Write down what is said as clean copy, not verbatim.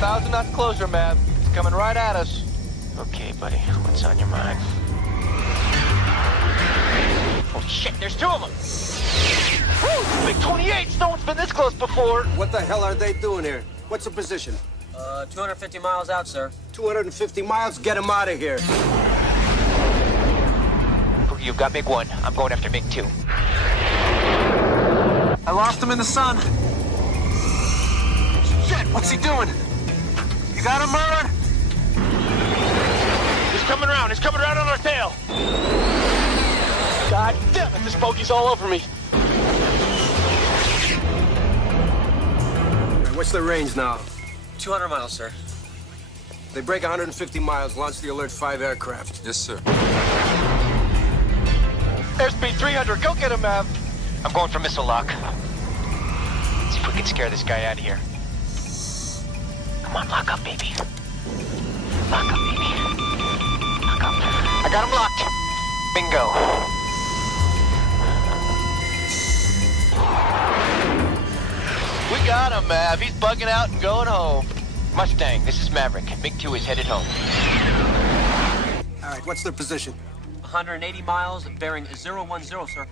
1,000 knots closer, Mav. It's coming right at us. Okay, buddy. What's on your mind? Oh, shit. There's two of them. Woo! Big 28s. No one's been this close before. What the hell are they doing here? What's the position? 250 miles out, sir. 250 miles? Get them out of here. You've got MiG 1. I'm going after MiG 2. I lost him in the sun. Shit, what's he doing? You got him, Merlin? He's coming around. He's coming around on our tail. God damn it, this bogey's all over me. All right, what's the range now? 200 miles, sir. They break 150 miles, launch the Alert 5 aircraft. Yes, sir. Airspeed 300, go get him, Mav. I'm going for missile lock. See if we can scare this guy out of here. Come on, lock up, baby. Lock up, baby. Lock up. I got him locked. Bingo. We got him, Mav. He's bugging out and going home. Mustang, this is Maverick. MiG 2 is headed home. All right, what's their position? 180 miles, bearing 010, sir.